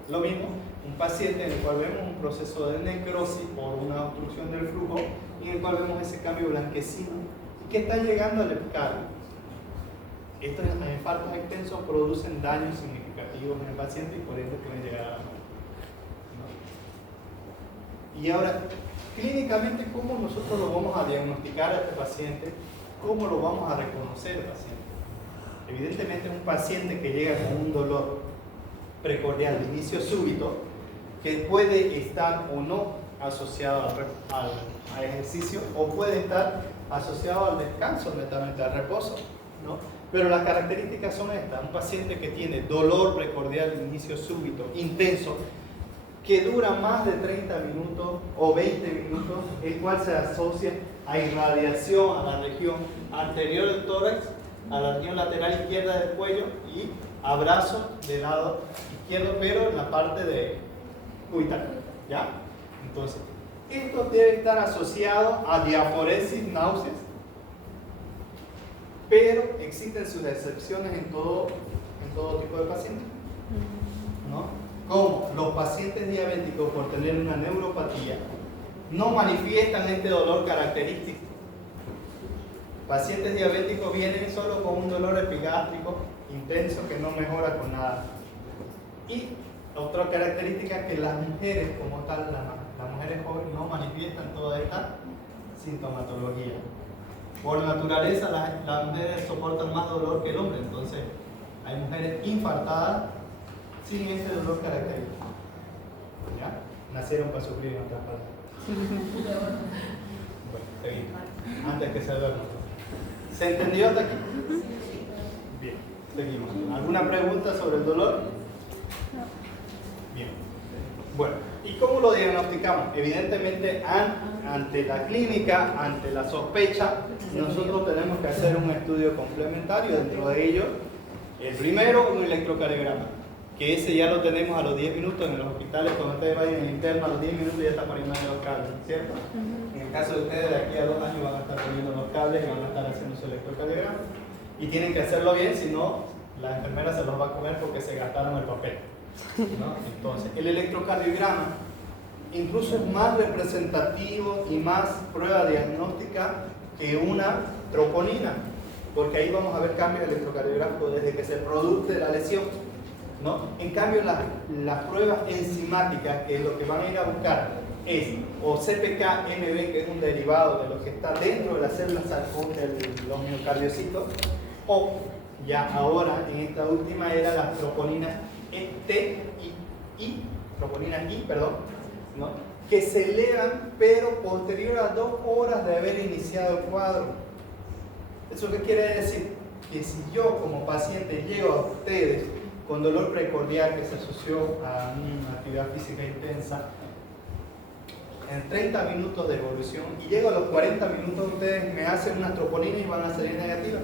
Lo mismo, un paciente en el cual vemos un proceso de necrosis por una obstrucción del flujo y en el cual vemos ese cambio blanquecino que está llegando al epicardio. Estos infartos extensos producen daños significativos en el paciente y por ende pueden llegar a la muerte. ¿No? Y ahora, clínicamente, ¿cómo nosotros lo vamos a diagnosticar a este paciente? ¿Cómo lo vamos a reconocer al paciente? Evidentemente, un paciente que llega con un dolor precordial de inicio súbito, que puede estar o no asociado al ejercicio o puede estar asociado al descanso, netamente al reposo, ¿no? Pero las características son estas: un paciente que tiene dolor precordial de inicio súbito, intenso, que dura más de 30 minutos o 20 minutos, el cual se asocia a irradiación a la región anterior del tórax, a la región lateral izquierda del cuello y abrazo del lado izquierdo, pero en la parte de cubital, ¿ya? Entonces, esto debe estar asociado a diaforesis, náuseas, pero existen sus excepciones en todo tipo de pacientes, ¿no? Como los pacientes diabéticos, por tener una neuropatía, no manifiestan este dolor característico. Pacientes diabéticos vienen solo con un dolor epigástrico intenso que no mejora con nada. Y otra característica es que las mujeres, como tal, las mujeres jóvenes no manifiestan toda esta sintomatología. Por naturaleza, las mujeres soportan más dolor que el hombre, entonces hay mujeres infartadas sin ese dolor característico. ¿Ya? Nacieron para sufrir en otras palabras. Bueno, seguimos. Antes que se duerma. ¿Se entendió hasta aquí? Bien, seguimos. ¿Alguna pregunta sobre el dolor? Bien. Bueno, ¿y cómo lo diagnosticamos? Evidentemente, ante la clínica, ante la sospecha, nosotros tenemos que hacer un estudio complementario. Dentro de ello, el primero, un electrocardiograma, que ese ya lo tenemos a los 10 minutos en los hospitales. Cuando ustedes vayan en interno, a los 10 minutos ya está poniendo los cables, ¿cierto? En el caso de ustedes, de aquí a 2 años van a estar poniendo los cables y van a estar haciendo su electrocardiograma. Y tienen que hacerlo bien, si no, la enfermera se los va a comer porque se gastaron el papel, ¿no? Entonces, el electrocardiograma incluso es más representativo y más prueba diagnóstica que una troponina, porque ahí vamos a ver cambios electrocardiográficos desde que se produce la lesión, ¿no? En cambio, las pruebas enzimáticas, que lo que van a ir a buscar es o CPK-MB, que es un derivado de lo que está dentro de las células de los miocardiocitos, o ya ahora en esta última era las troponinas troponinas I, ¿no? Que se elevan pero posterior a 2 horas de haber iniciado el cuadro. ¿Eso qué quiere decir? Que si yo como paciente llego a ustedes con dolor precordial que se asoció a una actividad física intensa, en 30 minutos de evolución, y llego a los 40 minutos, ustedes me hacen unas troponinas y van a salir negativas.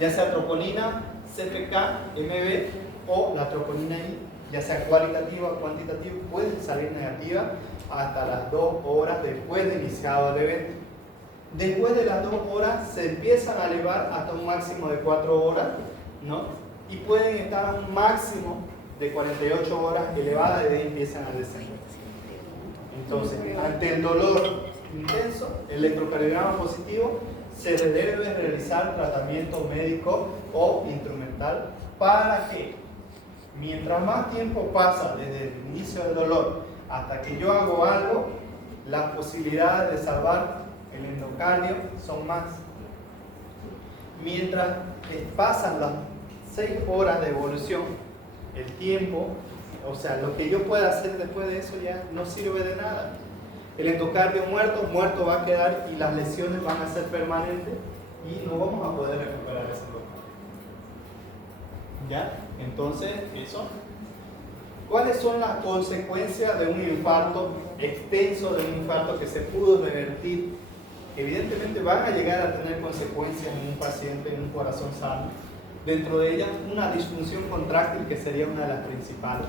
Ya sea troponina, CPK, MB o la troponina I, ya sea cualitativa o cuantitativa, puede salir negativa hasta las 2 horas después de iniciado el evento. Después de las 2 horas se empiezan a elevar hasta un máximo de 4 horas, ¿no? Y pueden estar a un máximo de 48 horas elevadas y de ahí empiezan a descender. Entonces, ante el dolor intenso, el electrocardiograma positivo se le debe realizar tratamiento médico o instrumental para que, mientras más tiempo pasa desde el inicio del dolor hasta que yo hago algo, las posibilidades de salvar el endocardio son más. Mientras pasan las 6 horas de evolución, el tiempo, o sea, lo que yo pueda hacer después de eso ya no sirve de nada. El endocardio muerto va a quedar y las lesiones van a ser permanentes y no vamos a poder recuperar ese endocardio. ¿Ya? Entonces, eso. ¿Cuáles son las consecuencias de un infarto extenso, de un infarto que se pudo revertir? Evidentemente van a llegar a tener consecuencias en un paciente, en un corazón sano. Dentro de ellas, una disfunción contráctil, que sería una de las principales.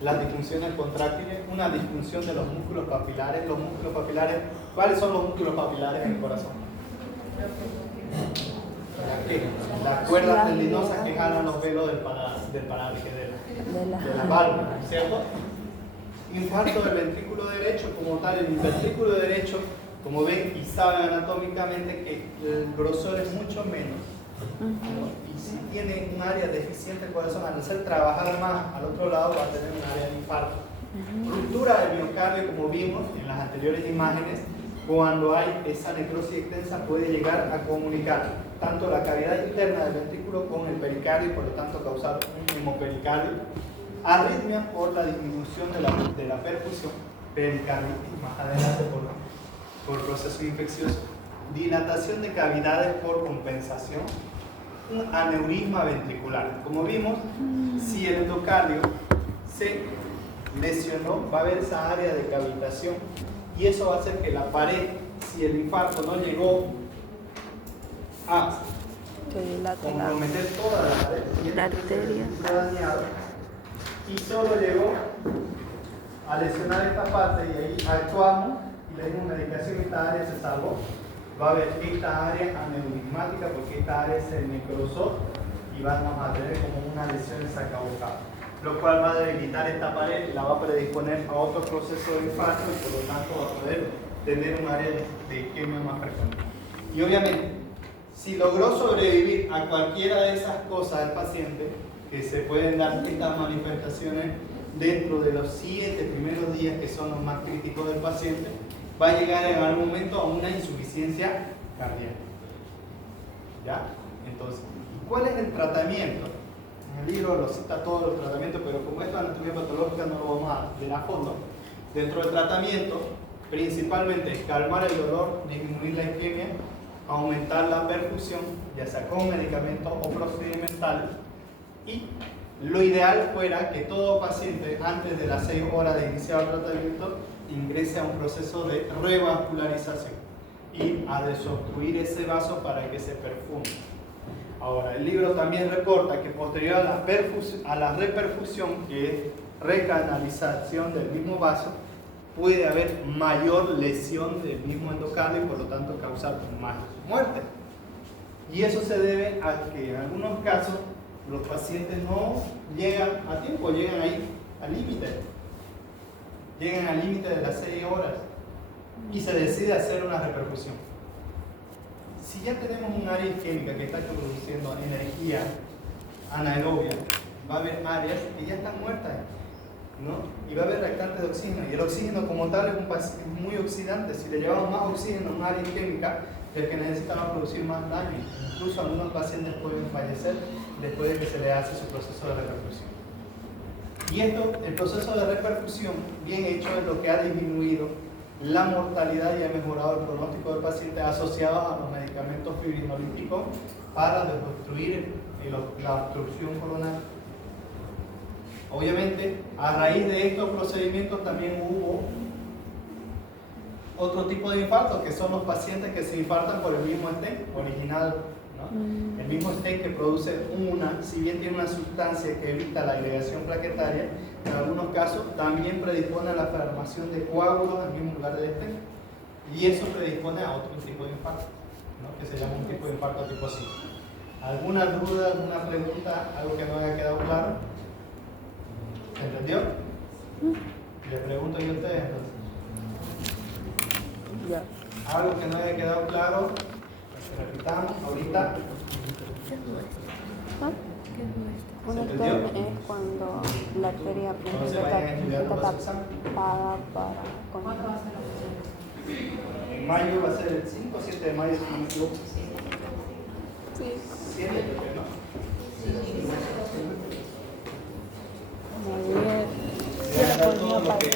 Las disfunciones contráctiles, una disfunción de los músculos papilares. Los músculos papilares, ¿cuáles son los músculos papilares en el corazón? Las cuerdas tendinosas que jalan los velos del paraje, de la válvula, ¿cierto? Infarto del ventrículo derecho, como tal, el ventrículo derecho, como ven y saben anatómicamente que el grosor es mucho menos, ¿no? Y si tiene un área deficiente el corazón, al hacer trabajar más al otro lado, va a tener un área de infarto. Ruptura del miocardio, como vimos en las anteriores imágenes, cuando hay esa necrosis extensa puede llegar a comunicar tanto la cavidad interna del ventrículo con el pericardio y por lo tanto causar un hemopericardio. Arritmia por la disminución de la perfusión, pericarditis más adelante por proceso infeccioso. Dilatación de cavidades por compensación. Un aneurisma ventricular. Como vimos, si el endocardio se lesionó, va a haber esa área de cavitación y eso va a hacer que la pared, si el infarto no llegó a comprometer toda la pared, la arteria dañada, y solo llegó a lesionar esta parte y ahí actuamos y le dimos medicación y esta área se salvó, va a haber esta área aneurismática porque esta área se necrosó y vamos a tener como una lesión sacabocada, lo cual va a debilitar esta pared y la va a predisponer a otro proceso de infarto y por lo tanto va a poder tener un área de isquemia más frecuente. Y obviamente, si logró sobrevivir a cualquiera de esas cosas del paciente, que se pueden dar estas manifestaciones dentro de los 7 primeros días que son los más críticos del paciente, va a llegar en algún momento a una insuficiencia cardíaca. ¿Ya? Entonces, ¿cuál es el tratamiento? En el libro lo cita todos los tratamientos, pero como esto es anatomía patológica no lo vamos a ver a fondo. Dentro del tratamiento, principalmente es calmar el dolor, disminuir la isquemia, aumentar la perfusión, ya sea con medicamentos o procedimentales, y lo ideal fuera que todo paciente antes de las 6 horas de iniciar el tratamiento ingrese a un proceso de revascularización y a desobstruir ese vaso para que se perfune. Ahora, el libro también reporta que posterior a la reperfusión, que es recanalización del mismo vaso, puede haber mayor lesión del mismo endocardio y por lo tanto causar más muerte. Y eso se debe a que en algunos casos los pacientes no llegan a tiempo, llegan ahí al límite. Llegan al límite de las 6 horas y se decide hacer una reperfusión. Si ya tenemos un área isquémica que está produciendo energía anaerobia, va a haber áreas que ya están muertas, ¿no? Y va a haber restantes de oxígeno. Y el oxígeno como tal es muy oxidante. Si le llevamos más oxígeno a un área isquémica, el que necesita va a producir más daño. Incluso algunos pacientes pueden fallecer después de que se le hace su proceso de reperfusión. Y esto, el proceso de reperfusión bien hecho es lo que ha disminuido la mortalidad y ha mejorado el pronóstico del paciente asociado a los medicamentos fibrinolíticos para desobstruir la obstrucción coronaria. Obviamente, a raíz de estos procedimientos también hubo otro tipo de infartos, que son los pacientes que se infartan por el mismo stent original, ¿no? El mismo stent que produce si bien tiene una sustancia que evita la agregación plaquetaria, en algunos casos también predispone a la formación de coágulos en el mismo lugar del stent. Y eso predispone a otro tipo de infarto, ¿no? Que se llama un tipo de infarto tipo 5. ¿Alguna duda, alguna pregunta, algo que no haya quedado claro? ¿Se entendió? Le pregunto yo a ustedes entonces. Ya. ¿Algo que no haya quedado claro? Repitamos ahorita. ¿Ah? ¿Se Un entendió? examen es cuando la arteria Entonces vayan a estudiar está para su examen. tapada para ¿Cuándo va a ser la sesión? En mayo va a ser el 5 o 7 de mayo, si no me equivoco. Sí. 7 creo que no. Muy bien. Voy a dar todo lo que